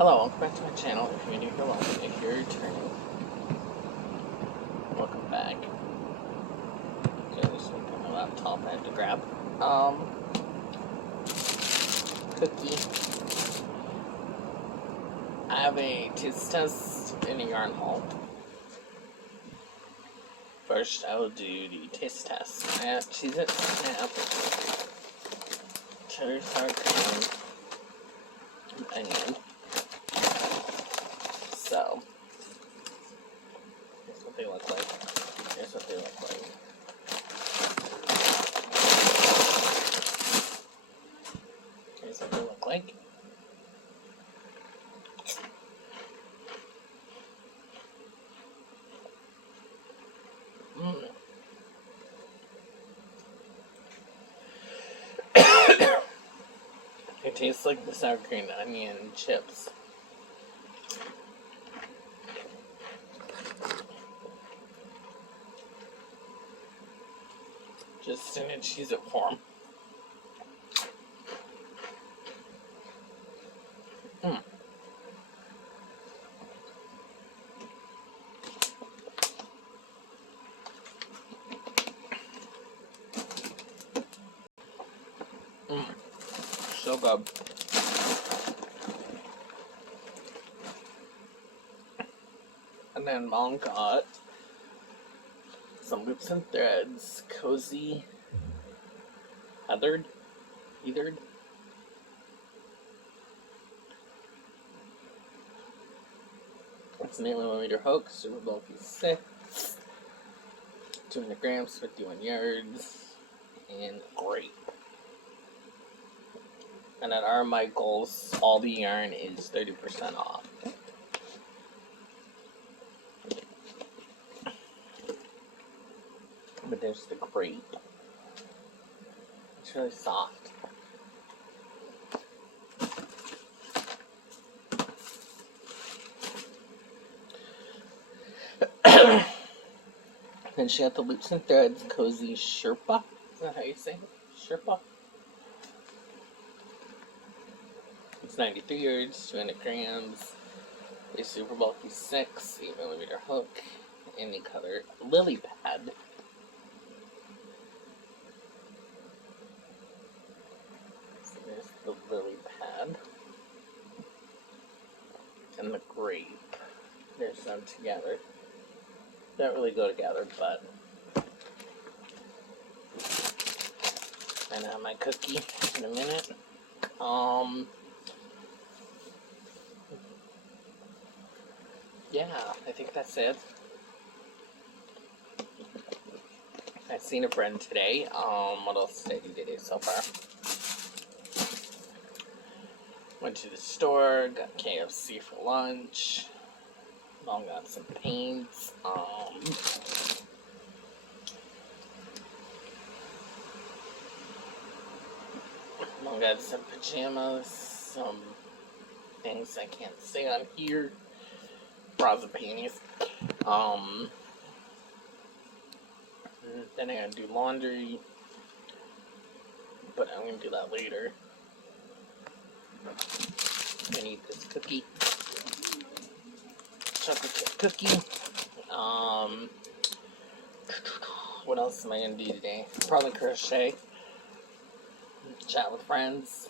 Hello, welcome back to my channel. If you're new here, welcome. If you're returning, welcome back. Okay, this is my laptop I had to grab. Cookie. I have a taste test and a yarn haul. First, I will do the taste test. I have Cheez-It Snap, cheddar sour cream, and onion. So, here's what they look like. Here's what they look like. Here's what they look like. It tastes like the sour cream and onion chips. Just in a Cheez-It form. So good. And then Mom got some Loops and Threads, Cozy, Heathered. It's an 8mm hook, super bulky 6, 200 grams, 51 yards, and grape. And at our Michaels, all the yarn is 30% off. But there's the grape. It's really soft. Then she got the Loops and Threads Cozy Sherpa. Is that how you say it? Sherpa? It's 93 yards, 200 grams. A super bulky 6, 8mm hook, and the color Lily Pad. So there's the Lily Pad. And the grape. There's them together. They don't really go together, but and I have my cookie in a minute. Yeah, I think that's it. I've seen a friend today. What else did I do today so far? Went to the store, got KFC for lunch. Mom got some paints. Mom got some pajamas, some things I can't say on here. Bras and panties. Then I gotta do laundry, but I'm gonna do that later. I'm gonna eat this cookie. Chocolate chip cookie. What else am I gonna do today? Probably crochet. Chat with friends.